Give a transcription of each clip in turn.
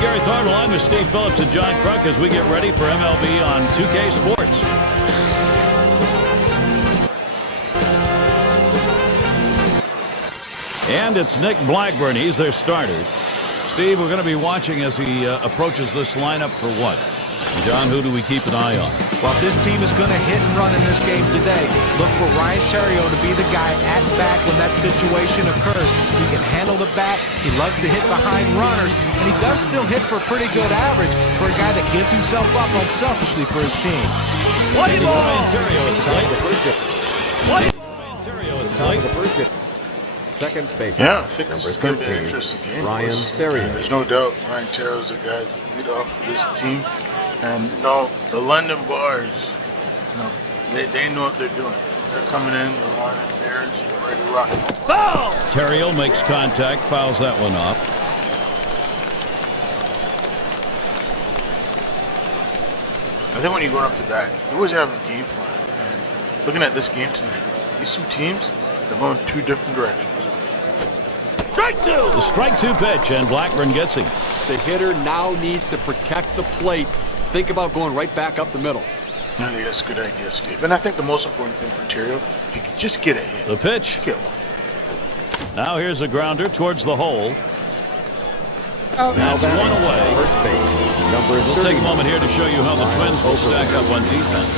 Gary Thorne along with Steve Phillips and John Kruk as we get ready for MLB on 2K Sports. And it's Nick Blackburn. He's their starter. Steve, we're going to be watching as he approaches this lineup for what? John, who do we keep an eye on? Well, if this team is going to hit and run in this game today, look for Ryan Theriot to be the guy at bat when that situation occurs. He can handle the bat. He loves to hit behind runners, and he does still hit for a pretty good average for a guy that gives himself up unselfishly for his team. Play ball! Ryan Theriot at the plate. Play ball! Ryan Theriot at the plate. Second base. Yeah, I think number this is going to be 13, an interesting game. Ryan Theriot. There's no doubt Ryan Theriot is the guy to lead off for this team. And the London Bars, they know what they're doing. They're coming in, they're running errands, they're ready to rock. Foul! Theriot makes contact, fouls that one off. I think when you're going up to bat, you always have a game plan. And looking at this game tonight, these two teams, they're going two different directions. Strike two! The strike two pitch, and Blackburn gets him. The hitter now needs to protect the plate. Think about going right back up the middle. I think that's a good idea, Steve. And I think the most important thing for Theriot, if he could just get a hit. The pitch. Now here's a grounder towards the hole. That's one away. First base, We'll take a moment here to show you how the Twins will stack up on defense.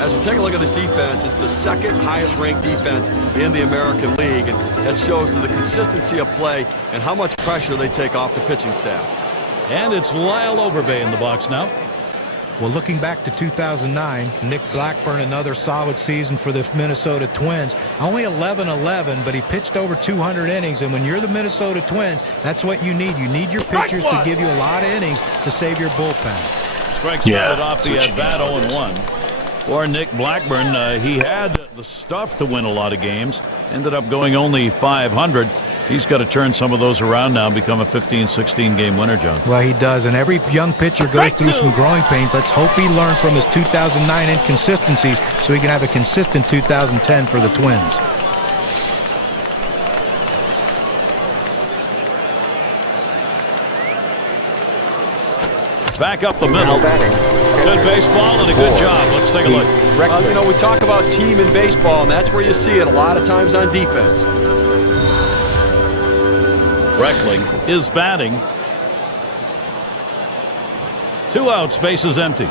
As we take a look at this defense, it's the second highest ranked defense in the American League, and that shows the consistency of play and how much pressure they take off the pitching staff. And it's Lyle Overbay in the box now. Well, looking back to 2009, Nick Blackburn, another solid season for the Minnesota Twins. Only 11-11, but he pitched over 200 innings, and when you're the Minnesota Twins, that's what you need. You need your pitchers to give you a lot of innings to save your bullpen. Strike started off the at-bat 0-1. For Nick Blackburn, he had the stuff to win a lot of games. Ended up going only 500. He's got to turn some of those around now and become a 15-16 game winner, John. Well, he does, and every young pitcher goes through some growing pains. Let's hope he learned from his 2009 inconsistencies so he can have a consistent 2010 for the Twins. Back up the middle. Good baseball and a good job. Let's take a look. You know, we talk about team in baseball, and that's where you see it a lot of times on defense. Reckling is batting. 2 outs, base is empty.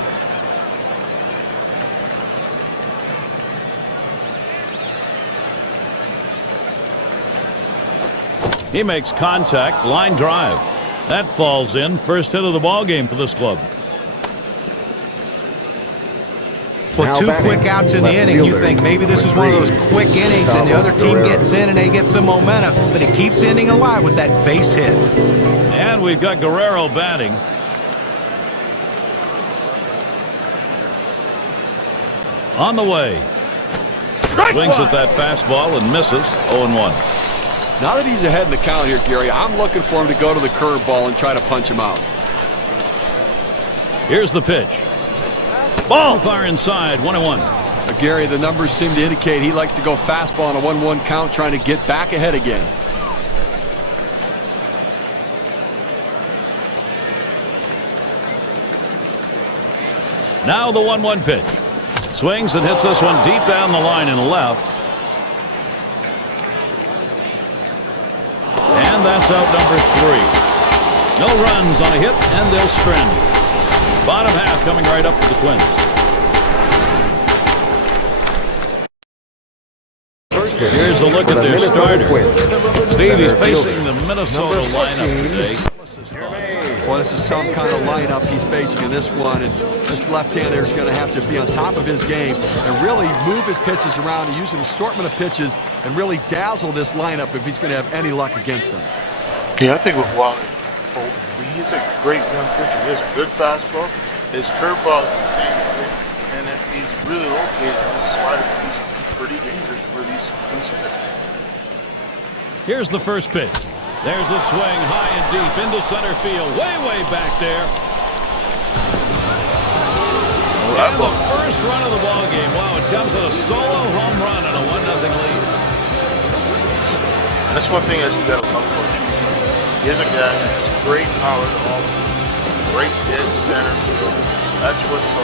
He makes contact, line drive. That falls in. First hit of the ball game for this club. Well, 2 quick outs in the inning. You think maybe this is one of those quick innings and the other team gets in and they get some momentum, but he keeps the inning alive with that base hit. And we've got Guerrero batting. On the way. Swings at that fastball and misses. 0-1. Now that he's ahead in the count here, Gary, I'm looking for him to go to the curveball and try to punch him out. Here's the pitch. Ball far inside, 1-1. Gary, the numbers seem to indicate he likes to go fastball on a 1-1 count, trying to get back ahead again. Now the 1-1 pitch. Swings and hits this one deep down the line in the left. And that's out number 3. No runs on a hit, and they'll strand. Bottom half coming right up for the Twins. Here's a look at their starter. Steve, he's facing the Minnesota lineup today. Well, this is some kind of lineup he's facing in this one, and this left-hander is going to have to be on top of his game and really move his pitches around and use an assortment of pitches and really dazzle this lineup if he's going to have any luck against them. Yeah, I think with Wally, he's a great young pitcher. He has a good fastball. His curveball is the same way, and if he's really located, his slider is pretty dangerous for these hitters. Here's the first pitch. There's a swing high and deep into center field, way back there. And the first run of the ball game. Wow, it comes with a solo home run and a 1-0 lead. And that's one thing that you got to love about you. Here's a guy that has great power to all great dead center field. That's what's so.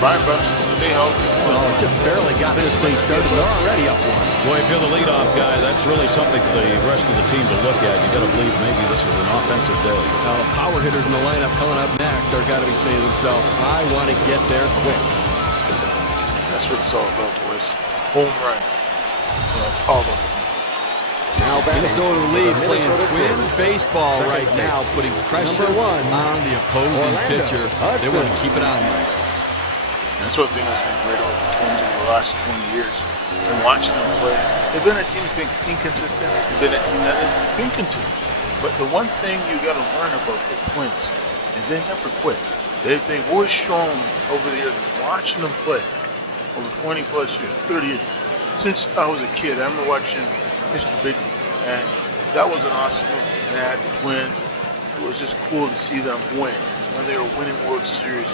Brian Buxton, stay healthy. Well, just barely got this thing started. They're already up one. Boy, if you're the leadoff guy, that's really something for the rest of the team to look at. You got to believe maybe this is an offensive day. Now, the power hitters in the lineup coming up next are got to be saying to themselves, I want to get there quick. That's what it's all about, boys. Home run. That's all about it. Now batting Minnesota for the lead playing Minnesota Twins baseball Second right base. now, putting pressure Number 1, on the opposing Orlando pitcher. They Hudson. want to keep it on there. That's what I think has been great over the Twins over the last 20 years. And watching them play, they've been a team that's been inconsistent. They've been a team that has been consistent. But the one thing you got to learn about the Twins is they never quit. They've always shown over the years, watching them play over 20 plus years, 30 years. Since I was a kid, I remember watching Mr. Big, and that was an awesome movie. And they had the Twins. It was just cool to see them win. When they were winning World Series,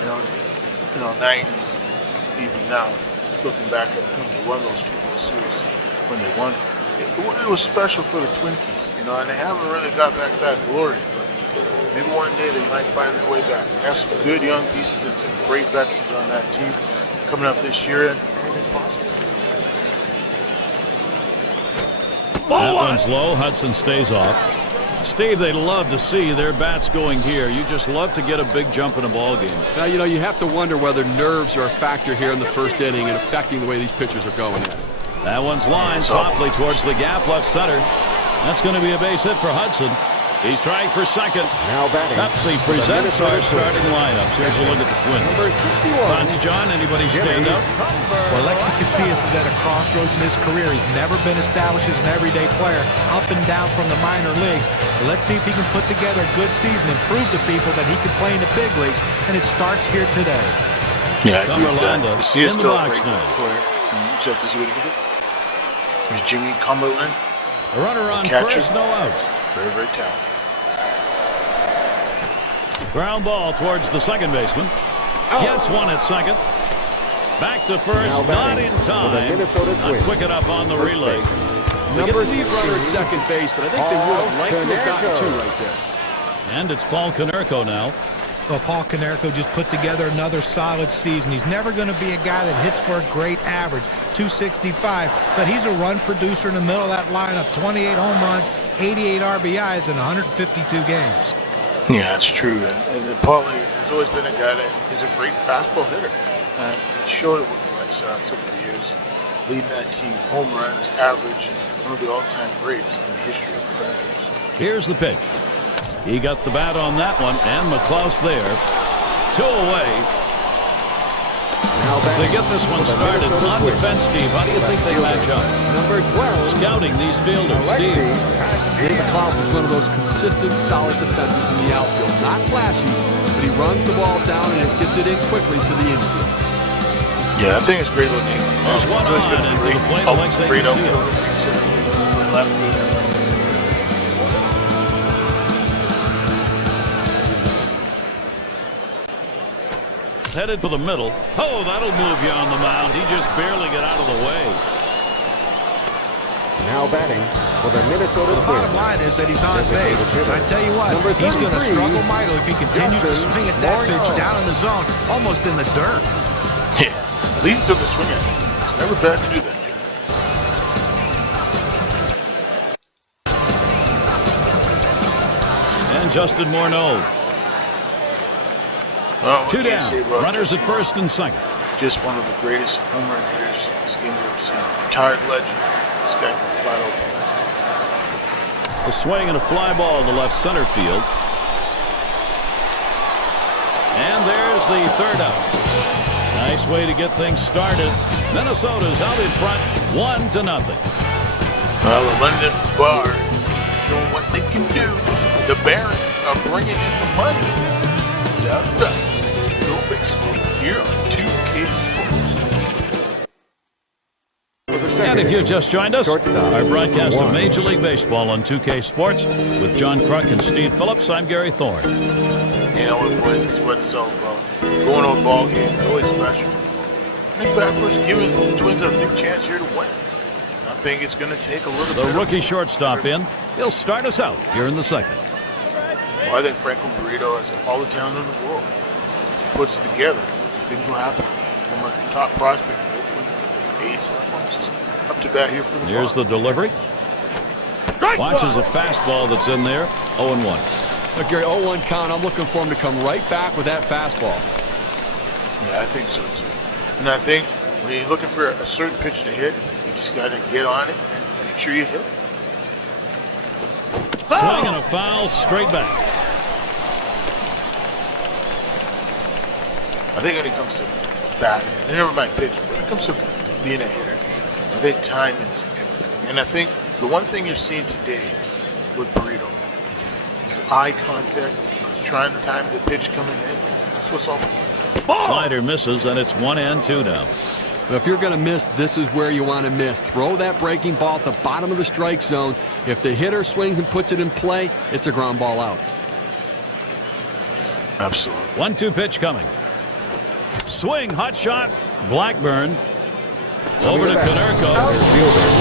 you know, 90s, even now, looking back at when they won those 2 World Series, when they won it was special for the Twinkies, you know, and they haven't really got back that glory, but maybe one day they might find their way back. They have some good young pieces and some great veterans on that team coming up this year, and anything's possible. That one's low. Hudson stays off. Steve, they love to see their bats going here. You just love to get a big jump in a ball game. Now, you know, you have to wonder whether nerves are a factor here in the first inning and affecting the way these pitchers are going at it. That one's lined softly towards the gap left center. That's going to be a base hit for Hudson. He's trying for second. Now batting. Pepsi presents our starting lineups. Here's a look at the Twins. Number 61. Hans John, anybody stand up? Well, Alexi Casillas is at a crossroads in his career. He's never been established as an everyday player, up and down from the minor leagues. But let's see if he can put together a good season and prove to people that he can play in the big leagues, and it starts here today. Yeah, Cumberland see in it's the still a box great now. player. You just have to see what he can do. Here's Jimmy Cumberland. A runner on Catcher. first, no outs. Very, very talented. Ground ball towards the second baseman. Gets one at second. Back to first, Now not batting in for the time. Minnesota Not Twins. quick enough on the First relay. base. They get Number the lead runner at 16. second base, but I think they would have liked to have gotten Canerco. 2 right there. And it's Paul Konerko now. Well, Paul Konerko just put together another solid season. He's never going to be a guy that hits for a great average, 265, but he's a run producer in the middle of that lineup. 28 home runs, 88 RBIs in 152 games. Yeah, that's true. And Paulie has always been a guy that is a great fastball hitter. And he showed it with the White Sox over the years, leading that team home runs, average, and one of the all-time greats in the history of the franchise. Here's the pitch. He got the bat on that one, and McClouse there. 2 away. Now As they batting get this one for the started Minnesota on Twins. defense, Steve, how do you think they match up? Number 12. Scouting these fielders, Alexi Steve. Dave McCloud is one of those consistent, solid defenders in the outfield. Not flashy, but he runs the ball down and it gets it in quickly to the infield. Yeah, I think it's great looking. There's one on, and to the plate, Alexi Great Casillas. outfield. Left fielder. Headed for the middle. Oh, that'll move you on the mound. He just barely got out of the way. Now batting for the Minnesota The Twins. bottom line is that he's on base. hitter. And I tell you what, Number he's going to 33, struggle mightily if he continues to Justin swing at that pitch Morneau. down in the zone, almost in the dirt. Yeah, at least he took a swing at it. It's never bad to do that, Jim. And Justin Morneau. Well, what 2 can you down. say about Runners Justin at first and second. Just one of the greatest home run hitters this game's ever seen. Retired legend. This guy can flat open. A swing and a fly ball to left center field. And there's the third out. Nice way to get things started. Minnesota's out in front, 1-0. Well, the London Bar showing what they can do. The Barons are bringing in the money. No baseball here on 2K Sports. For the And second if you inning, just joined us, shortstop, our broadcast of one. Major League Baseball on 2K Sports with John Kruk and Steve Phillips. I'm Gary Thorne. You know what, boys, this is what it's all about. Going to a ball game is always special. Nick Backwards giving the Twins a big chance here to win. I think it's going to take a little The bit. rookie shortstop in. He'll start us out here in the second. Well, I think Franco Burrito has all the talent in the world. Puts it together. Things will happen. From a top prospect, Oakland ace, just up to bat here for the Here's the delivery. Watches a fastball that's in there. 0-1. Look, Gary, 0-1 count. I'm looking for him to come right back with that fastball. Yeah, I think so too. And I think when you're looking for a certain pitch to hit, you just got to get on it and make sure you hit it. Swing and a foul straight back. I think when it comes to batting, never mind pitching, when it comes to being a hitter, I think timing is everything. And I think the one thing you're seeing today with Burrito is his eye contact. He's trying to time the pitch coming in. That's what's all. Slider misses, and it's 1-2 now. But if you're going to miss, this is where you want to miss. Throw that breaking ball at the bottom of the strike zone. If the hitter swings and puts it in play, it's a ground ball out. Absolutely. 1-2 pitch coming. Swing, hot shot. Blackburn. Over to Konerko.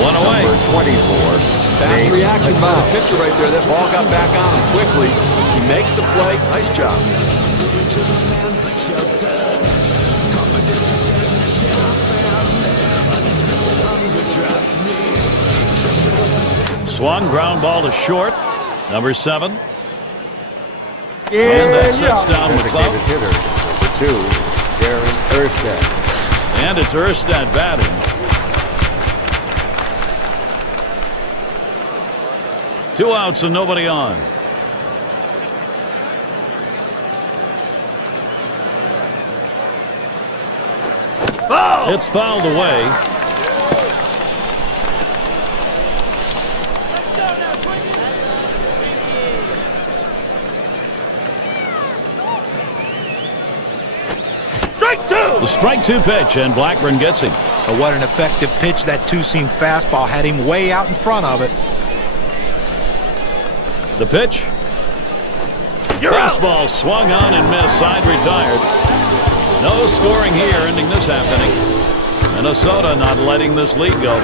One away. Number 24. Fast reaction by the pitcher right there. That ball got back on him quickly. He makes the play. Nice job. Swung, ground ball to short. Number 7. And that sets down Designated McLeod. hitter, number 2, Darren Erstad. And it's Erstad batting. Two outs and nobody on. Foul! It's fouled away. Strike two! The strike 2 pitch, and Blackburn gets him. But what an effective pitch. That two-seam fastball had him way out in front of it. The pitch. Fastball swung on and missed. Side retired. No scoring here, ending this happening. Minnesota not letting this lead go.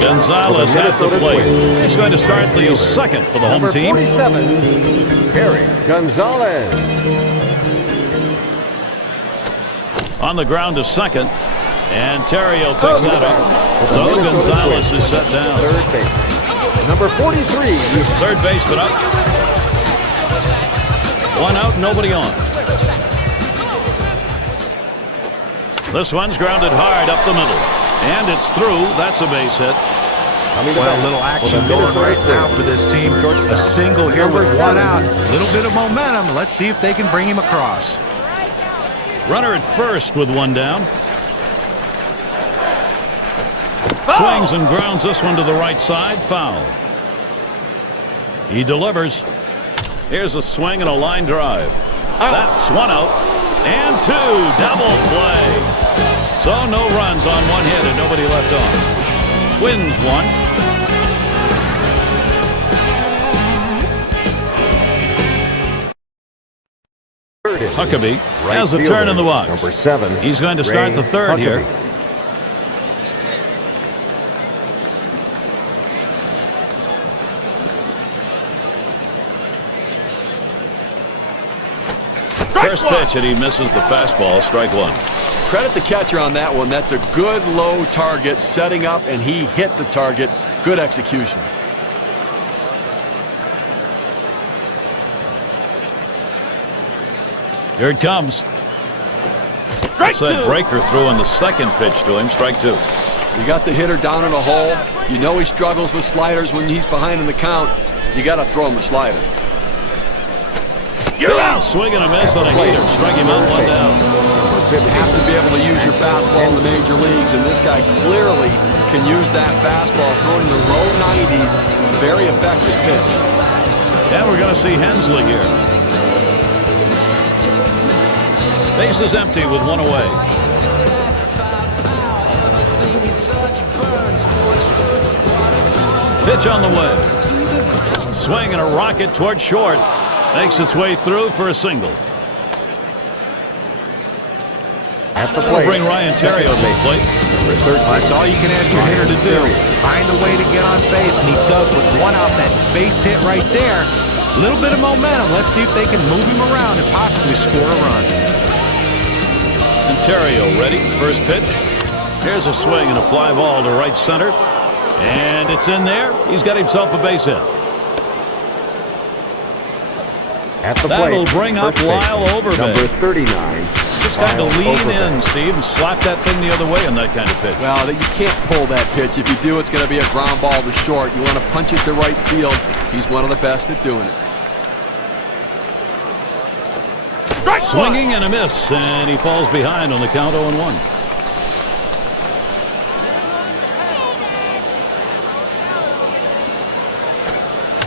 Gonzalez at the plate. He's going to start the second for the home team. Number 47, Perry Gonzalez. On the ground to second. And Terrio picks that up. So Gonzalez is set down. Third base. Number 43. Third baseman up. One out, nobody on. This one's grounded hard up the middle. And it's through. That's a base hit. Well, a little action going right now for this team. A single here with one out. A little bit of momentum. Let's see if they can bring him across. Runner at first with one down. Swings and grounds this one to the right side. Foul. He delivers. Here's a swing and a line drive. That's one out. And 2. Double play. So no runs on one hit and nobody left on. Twins 1. Huckabee has a turn in the box. Number 7. He's going to start the third here. First pitch, and he misses the fastball. Strike 1. Credit the catcher on that one. That's a good low target setting up, and he hit the target. Good execution. Here it comes. That's that breaker through in the second pitch to him. Strike 2. You got the hitter down in a hole. You know he struggles with sliders when he's behind in the count. You got to throw him a slider. You're out. Swing and a miss on a heater. Strike him out, one down. You have to be able to use your fastball in the major leagues, and this guy clearly can use that fastball, throwing in the low 90s. Very effective pitch. And we're going to see Hensley here. Base is empty with one away. Pitch on the way. Swing and a rocket toward short. Makes its way through for a single. At the That'll plate. bring Ryan Theriot to the plate. Number 13. Well, that's all you can ask your hitter to do. Find a way to get on base, and he does with one out. That base hit right there. A little bit of momentum. Let's see if they can move him around and possibly score a run. And Theriot ready. First pitch. Here's a swing and a fly ball to right center. And it's in there. He's got himself a base hit. At the That'll plate. bring up First Lyle baseman, Overbay. Number 39. Just kind of Lyle lean Overbay. in, Steve, and slap that thing the other way on that kind of pitch. Well, you can't pull that pitch. If you do, it's going to be a ground ball to short. You want to punch it to right field. He's one of the best at doing it. Swinging and a miss, and he falls behind on the count 0-1.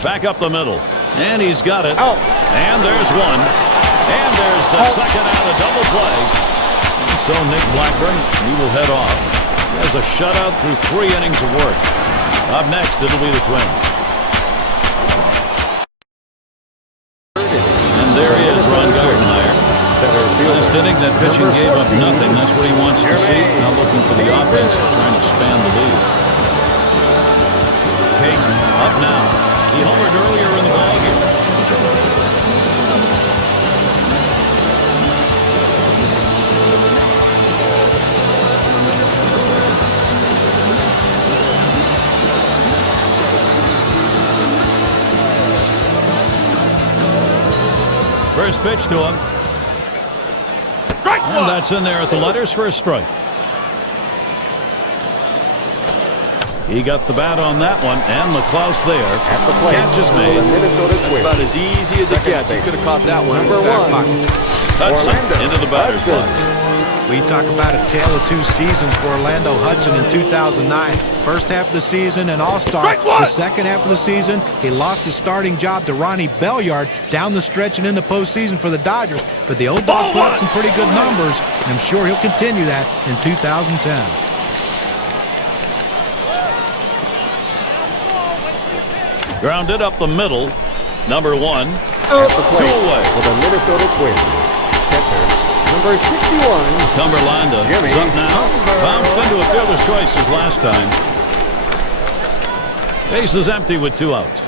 Back up the middle, and he's got it. And there's one. And there's the second out of double play. And so Nick Blackburn, he will head off. He has a shutout through 3 innings of work. Up next, it'll be the Twins. And there he is, Ron Gardenhire. Last inning, that pitching gave up nothing. That's what he wants to see. Now looking for the offense to try and expand the lead. Payton up now. He homered earlier in the ballgame. First pitch to him. And that's in there at the letters for a strike. He got the bat on that one, and McClouse there. At the plate. Catch is The made. Minnesota That's Twins. about as easy as it gets. He could have caught that one. Number 1. Hudson Orlando into the batter's Hudson. box. We talk about a tale of 2 seasons for Orlando Hudson in 2009. First half of the season, an all-star. The second half of the season, he lost his starting job to Ronnie Belliard down the stretch and in the postseason for the Dodgers. But the old dog put up some pretty good numbers, and I'm sure he'll continue that in 2010. Grounded up the middle. Number 1. At the plate. 2 away. For the Minnesota Twins. Catcher. Number 61. Cumberlanda Jimmy is up now. Bounced into a fielder's choice as last time. Base is empty with 2 outs.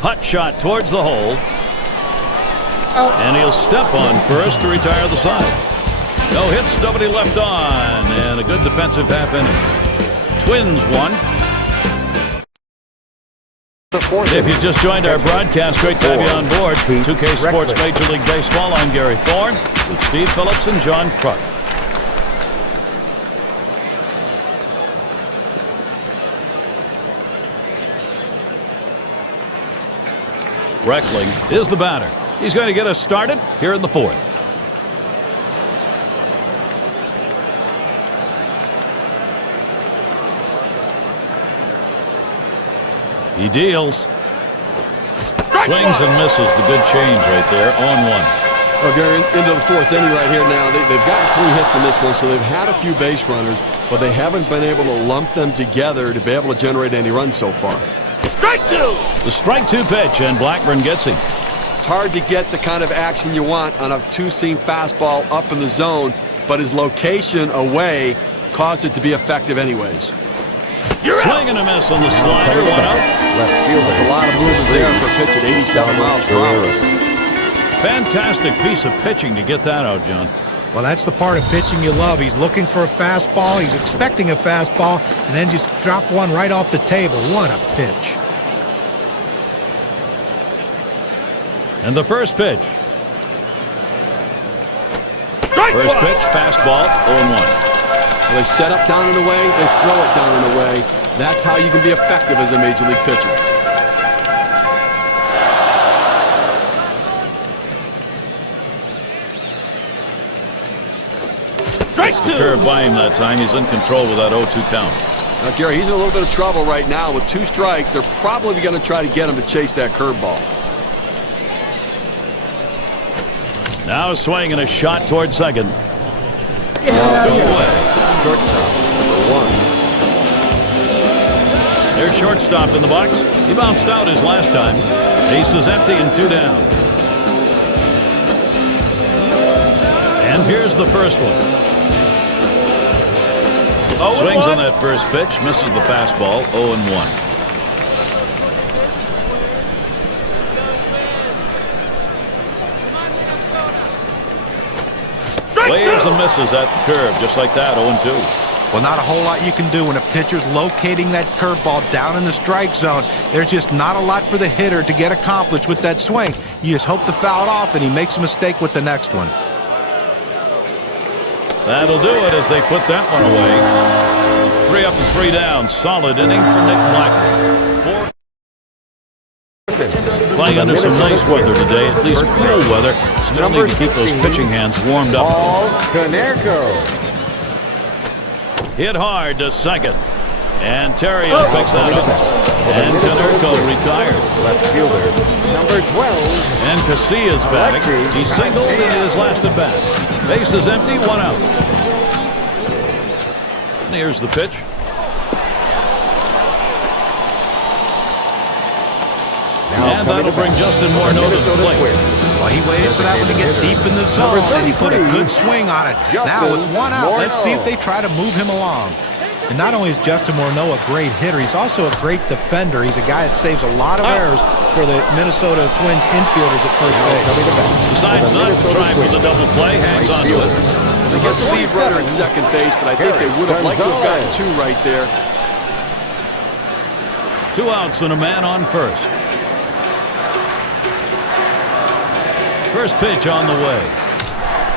Hut shot towards the hole. And he'll step on first to retire the side. No hits, nobody left on. And a good defensive half inning. Twins won. If you just joined our broadcast, great to have you on board. 2K Sports Major League Baseball. I'm Gary Thorne with Steve Phillips and John Kruk. Reckling is the batter. He's going to get us started here in the 4th. He deals. Swings and misses. The good change right there. On 1. Oh, Gary, into the 4th inning right here now. They've gotten 3 hits in this one, so they've had a few base runners, but they haven't been able to lump them together to be able to generate any runs so far. Strike 2. The strike 2 pitch, and Blackburn gets him. It's hard to get the kind of action you want on a 2-seam fastball up in the zone, but his location away caused it to be effective anyways. Swing and a miss on the slider. 1 out. Left fielder. That's a lot of movement there for a pitch at 87 miles per hour. Fantastic piece of pitching to get that out, John. Well, that's the part of pitching you love. He's looking for a fastball. He's expecting a fastball, and then just drop one right off the table. What a pitch. And the first pitch. First pitch, fastball, 0-1. They set up down and away, they throw it down and away. That's how you can be effective as a major league pitcher. Strikes 2. Curve by him that time. He's in control with that 0-2 count. Now, Gary, he's in a little bit of trouble right now. With 2 strikes, they're probably going to try to get him to chase that curveball. Now a swing and a shot toward second. 2 away. Shortstop. Number 1. There's shortstop in the box. He bounced out his last time. Base is empty and 2 down. And here's the first one. Swings on that first pitch, misses the fastball, 0-1. Waves and misses at the curve, just like that, 0-2. Well, not a whole lot you can do when a pitcher's locating that curveball down in the strike zone. There's just not a lot for the hitter to get accomplished with that swing. You just hope to foul it off and he makes a mistake with the next one. That'll do it as they put that one away. 3 up and 3 down. Solid inning for Nick Blackburn. Playing under some nice weather today, at least cool weather. Still need to keep those pitching hands warmed up. Paul Konerko. Hit hard to second. And Terrio picks that up. And Konerko retired. Left fielder, number 12. And Casillas batting. He singled in his last at bat. Base is empty, 1 out. And here's the pitch. And that'll bring Justin Morneau to the plate. Well, he waited for that one to get deep in the zone, and he put a good swing on it. Now with 1 out, let's see if they try to move him along. And not only is Justin Morneau a great hitter, he's also a great defender. He's a guy that saves a lot of errors for the Minnesota Twins infielders at first base. Decides not to try for the double play, hangs on to it. They get the lead runner at second base, but I think they would have liked to have gotten 2 right there. 2 outs and a man on first. First pitch on the way.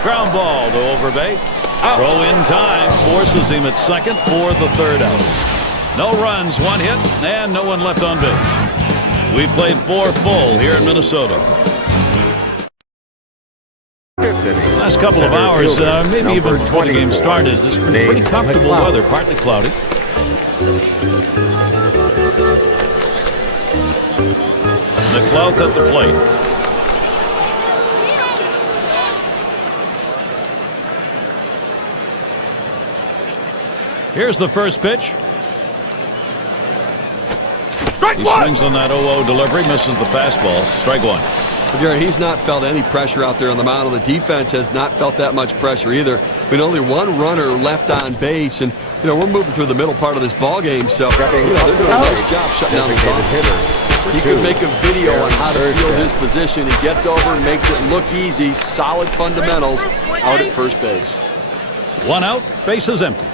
Ground ball to Overbay. Throw in time forces him at second for the 3rd out. No runs, 1 hit, and no one left on base. We played 4 full here in Minnesota. Last couple of hours, maybe even before the game started, it's been pretty comfortable weather, partly cloudy. McLeod at the plate. Here's the first pitch. He swings on that 0-0 delivery, misses the fastball. Strike 1. Gary, he's not felt any pressure out there on the mound. The defense has not felt that much pressure either. I mean, only 1 runner left on base, and we're moving through the middle part of this ball game, so they're doing a nice job shutting down the hitter. He could make a video on how to field his position. He gets over and makes it look easy. Solid fundamentals out at first base. 1 out, base is empty.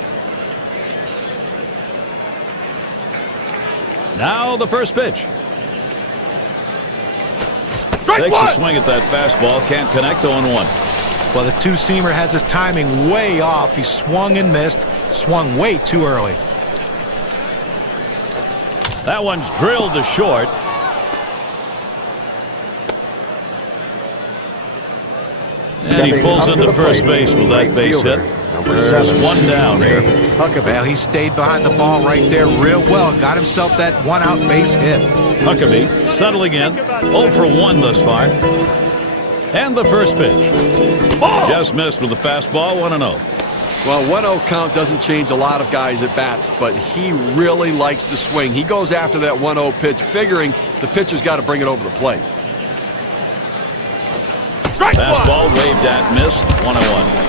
Now the first pitch. Takes a swing at that fastball. Can't connect, 0-1. Well, the 2-seamer has his timing way off. He swung and missed. Swung way too early. That one's drilled to short. And he pulls into first base with that base hit. There's 1 down here. Well, he stayed behind the ball right there real well. Got himself that 1-out base hit. Huckabee settling in. 0 for 1 thus far. And the first pitch. Just missed with the fastball, 1-0. Well, 1-0 count doesn't change a lot of guys at bats, but he really likes to swing. He goes after that 1-0 pitch, figuring the pitcher's got to bring it over the plate. Fastball waved at, missed, 1-1.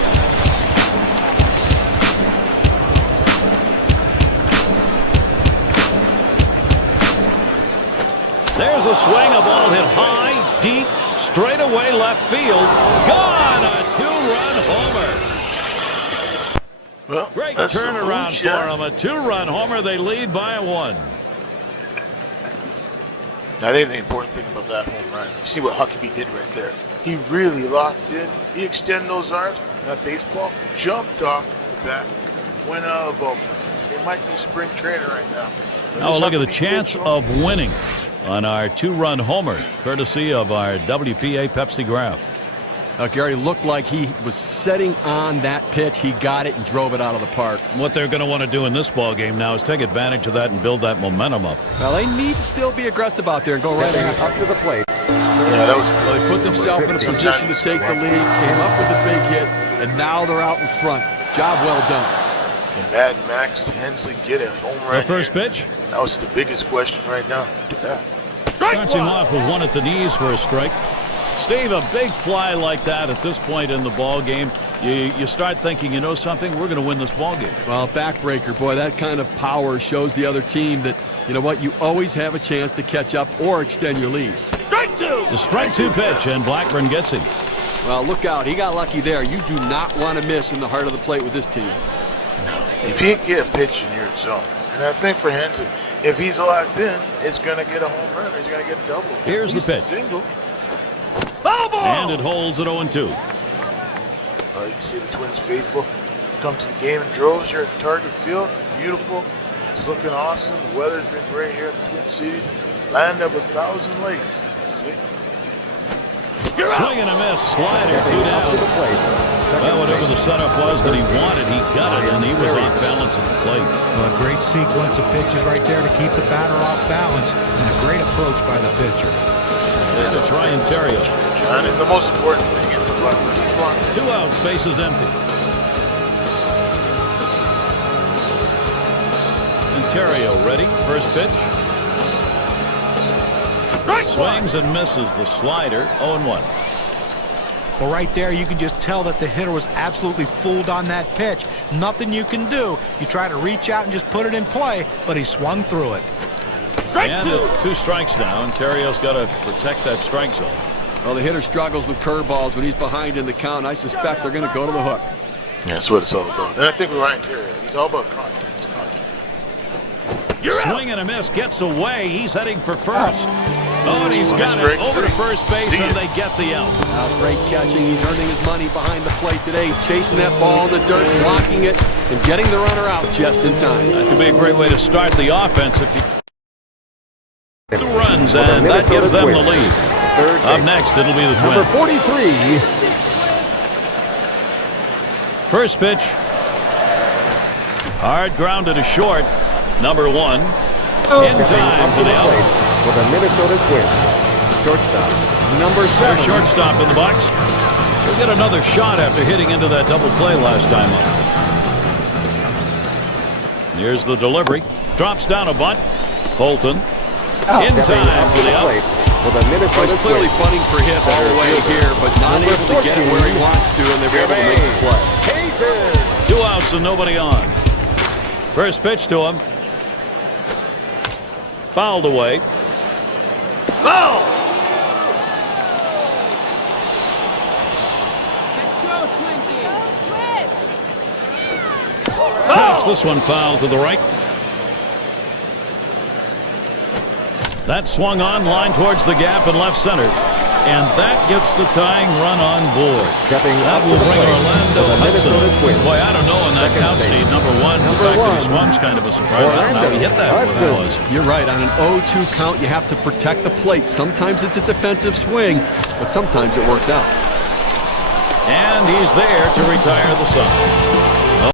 There's a swing, a ball hit high, deep, straight away left field. Gone, a 2-run homer. Well, Great turnaround for him. A 2-run homer. They lead by 1. I think the important thing about that home run, you see what Huckabee did right there. He really locked in. He extended those arms. That baseball jumped off the bat, went out of the ballpark. It might be spring training right now. Now look at the chance of winning on our 2-run homer, courtesy of our WPA Pepsi Graph. Gary looked like he was setting on that pitch. He got it and drove it out of the park. What they're going to want to do in this ball game now is take advantage of that and build that momentum up. Well, they need to still be aggressive out there and go right Up to the plate. Yeah, that was. Well, they put themselves in a position to take the lead, came up with a big hit, and now they're out in front. Job well done. Can Mad Max Hensley get a home run? The first pitch. That was the biggest question right now. Yeah. Starts him off with 1 at the knees for a strike. Steve, a big fly like that at this point in the ball game, you start thinking, you know something, we're going to win this ball game. Well, backbreaker, boy, that kind of power shows the other team that, you know what, you always have a chance to catch up or extend your lead. Strike two! The strike two pitch, and Blackburn gets him. Well, look out. He got lucky there. You do not want to miss in the heart of the plate with this team. No. If you get a pitch in your zone, and I think for Henson, if he's locked in, it's going to get a home run or he's going to get a double. Here's the pitch. Single. And it holds at 0-2. You can see the Twins faithful come to the game in droves here at Target Field. Beautiful. It's looking awesome. The weather's been great here at the Twin Cities. Land of 1,000 lakes, as they say. Swing and a miss. Slider, 2 down. Well, whatever the setup was that he wanted, he got it, and he was off balance at the plate. Well, a great sequence of pitches right there to keep the batter off balance, and a great approach by the pitcher. And it's Ryan Theriot. John, and the most important thing is the Blackburn. He's long. 2 outs, bases empty. And Theriot ready. First pitch. Swings and misses the slider. 0-1. Well, right there, you can just tell that the hitter was absolutely fooled on that pitch. Nothing you can do. You try to reach out and just put it in play, but he swung through it. And it's 2 strikes now, and Theriot's got to protect that strike zone. Well, the hitter struggles with curveballs when he's behind in the count. I suspect they're going to go to the hook. Yeah, that's what it's all about. And I think with Ryan Theriot, he's all about contact. It's contact. Swing and a miss, gets away. He's heading for first. Oh, and he's got it over to first base, and they get the out. Great catching. He's earning his money behind the plate today, chasing that ball in the dirt, blocking it, and getting the runner out just in time. That could be a great way to start the offense if you 2 runs, and that gives them the lead. Up next, it'll be the Twins. Number 43. First pitch. Hard grounded to short. Number 1. In time to the out. For the Minnesota Twins. Shortstop, number 7. Their shortstop in the box. He'll get another shot after hitting into that double play last time up. Here's the delivery. Drops down a bunt. Bolton. In time for the out. For the Minnesota He's clearly Twins. bunting for hits all the way here, but not able to get it where he wants to, and they're able to make the play. 2 outs and nobody on. First pitch to him. Fouled away. Foul! Pops this one foul to the right. That swung on, line towards the gap in left center. And that gets the tying run on board. That will bring Orlando Hudson. Boy, I don't know in that count, Steve. Number 1, the fact that he swung's kind of a surprise. I don't know how he hit that one. That was. You're right. On an 0-2 count, you have to protect the plate. Sometimes it's a defensive swing, but sometimes it works out. And he's there to retire the side.